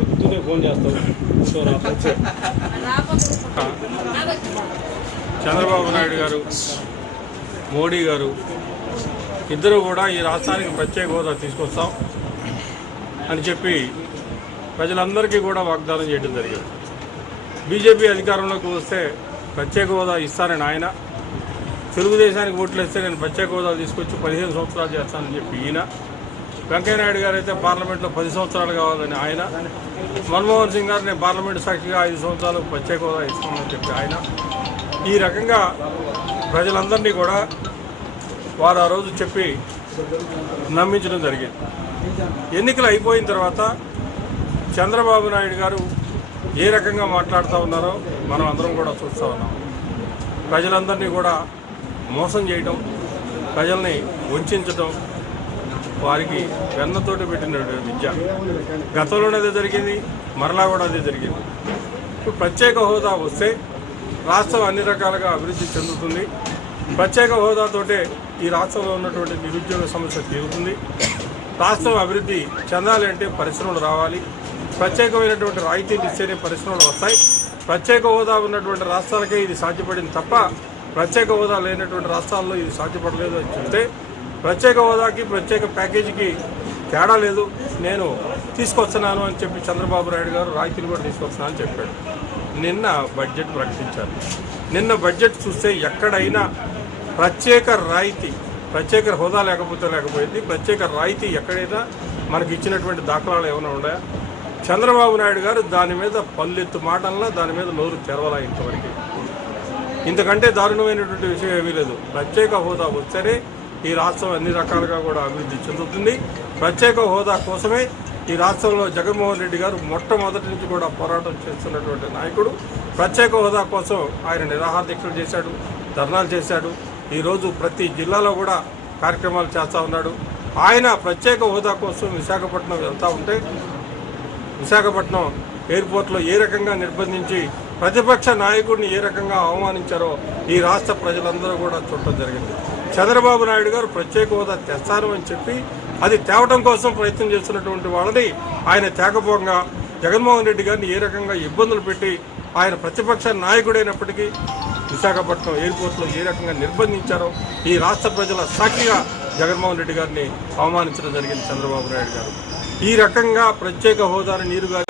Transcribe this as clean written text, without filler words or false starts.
పొద్దునే ఫోన్ చేస్తావు. చంద్రబాబు నాయుడు గారు, మోడీ గారు ఇద్దరు కూడా ఈ రాష్ట్రానికి ప్రత్యేక హోదా తీసుకొస్తాం అని చెప్పి ప్రజలందరికీ కూడా వాగ్దానం చేయడం జరిగింది. బీజేపీ అధికారంలోకి వస్తే ప్రత్యేక హోదా ఇస్తానని ఆయన, తెలుగుదేశానికి ఓట్లు వేస్తే నేను ప్రత్యేక హోదా తీసుకొచ్చి 15 సంవత్సరాలు చేస్తానని చెప్పి ఈయన, వెంకయ్యనాయుడు గారు అయితే పార్లమెంట్లో 10 సంవత్సరాలు కావాలని ఆయన, మన్మోహన్ సింగ్ గారు నేను పార్లమెంటు సాక్షిగా 5 సంవత్సరాలు ప్రత్యేక హోదా ఇస్తామని చెప్పి ఆయన, ఈ రకంగా ప్రజలందరినీ కూడా వారు ఆ రోజు చెప్పి నమ్మించడం జరిగింది. ఎన్నికలు అయిపోయిన తర్వాత చంద్రబాబు నాయుడు గారు ఏ రకంగా మాట్లాడుతూ ఉన్నారో మనం అందరం కూడా చూస్తూ ఉన్నాం. ప్రజలందరినీ కూడా మోసం చేయడం, ప్రజల్ని వంచడం, వారికి వెన్నతోటి పెట్టిన విద్య. గతంలోనే అదే జరిగింది, మరలా కూడా అదే జరిగింది. ఇప్పుడు ప్రత్యేక హోదా వస్తే రాష్ట్రం అన్ని రకాలుగా అభివృద్ధి చెందుతుంది. ప్రత్యేక హోదాతోటే ఈ రాష్ట్రంలో ఉన్నటువంటి నిరుద్యోగ సమస్య తీరుతుంది. రాష్ట్రం అభివృద్ధి చెందాలి అంటే పరిశ్రమలు రావాలి. ప్రత్యేకమైనటువంటి రాయితీలు ఇస్తేనే పరిశ్రమలు వస్తాయి. ప్రత్యేక హోదా ఉన్నటువంటి రాష్ట్రాలకే ఇది సాధ్యపడింది తప్ప ప్రత్యేక హోదా లేనటువంటి రాష్ట్రాల్లో ఇది సాధ్యపడలేదు అని చెప్తే, ప్రత్యేక హోదాకి ప్రత్యేక ప్యాకేజీకి తేడా లేదు, నేను తీసుకొస్తున్నాను అని చెప్పి చంద్రబాబు నాయుడు గారు రాయితీలు కూడా తీసుకొస్తున్నానని చెప్పాడు. నిన్న బడ్జెట్ ప్రకటించారు. నిన్న బడ్జెట్ చూస్తే ఎక్కడైనా ప్రత్యేక రాయితీ, ప్రత్యేక హోదా లేకపోయింది, ప్రత్యేక రాయితీ ఎక్కడైనా మనకి ఇచ్చినటువంటి దాఖలాలు ఏమైనా ఉన్నాయా? చంద్రబాబు నాయుడు గారు దాని మీద పల్లెత్తు మాటల్లో దాని మీద నోరు తెరవలా. ఇంతవరకు ఇంతకంటే దారుణమైనటువంటి విషయం ఏమీ లేదు. ప్రత్యేక హోదా వస్తేనే ఈ రాష్ట్రం అన్ని రకాలుగా కూడా అభివృద్ధి చెందుతుంది. ప్రత్యేక హోదా కోసమే ఈ రాష్ట్రంలో జగన్మోహన్ రెడ్డి గారు మొట్టమొదటి నుంచి కూడా పోరాటం చేస్తున్నటువంటి నాయకుడు. ప్రత్యేక హోదా కోసం ఆయన నిరాహార దీక్షలు చేశాడు, ధర్నాలు చేశాడు. ఈరోజు ప్రతి జిల్లాలో కూడా కార్యక్రమాలు చేస్తూ ఉన్నాడు. ఆయన ప్రత్యేక హోదా కోసం విశాఖపట్నం వెళ్తూ ఉంటే, విశాఖపట్నం ఎయిర్పోర్ట్లో ఏ రకంగా నిర్బంధించి ప్రతిపక్ష నాయకుడిని ఏ రకంగా అవమానించారో ఈ రాష్ట్ర ప్రజలందరూ కూడా చూడటం జరిగింది. చంద్రబాబు నాయుడు గారు ప్రత్యేక హోదా తెస్తాను అని చెప్పి అది తేవటం కోసం ప్రయత్నం చేస్తున్నటువంటి వాళ్ళని ఆయన తేకపోగా జగన్మోహన్ రెడ్డి గారిని ఏ రకంగా ఇబ్బందులు పెట్టి ఆయన ప్రతిపక్ష నాయకుడైనప్పటికీ విశాఖపట్నం ఎయిర్పోర్ట్లో ఏ రకంగా నిర్బంధించారో ఈ రాష్ట్ర ప్రజల సాక్షిగా జగన్మోహన్ రెడ్డి గారిని అవమానించడం జరిగింది చంద్రబాబు నాయుడు గారు. ఈ రకంగా ప్రత్యేక హోదాను నీరుగా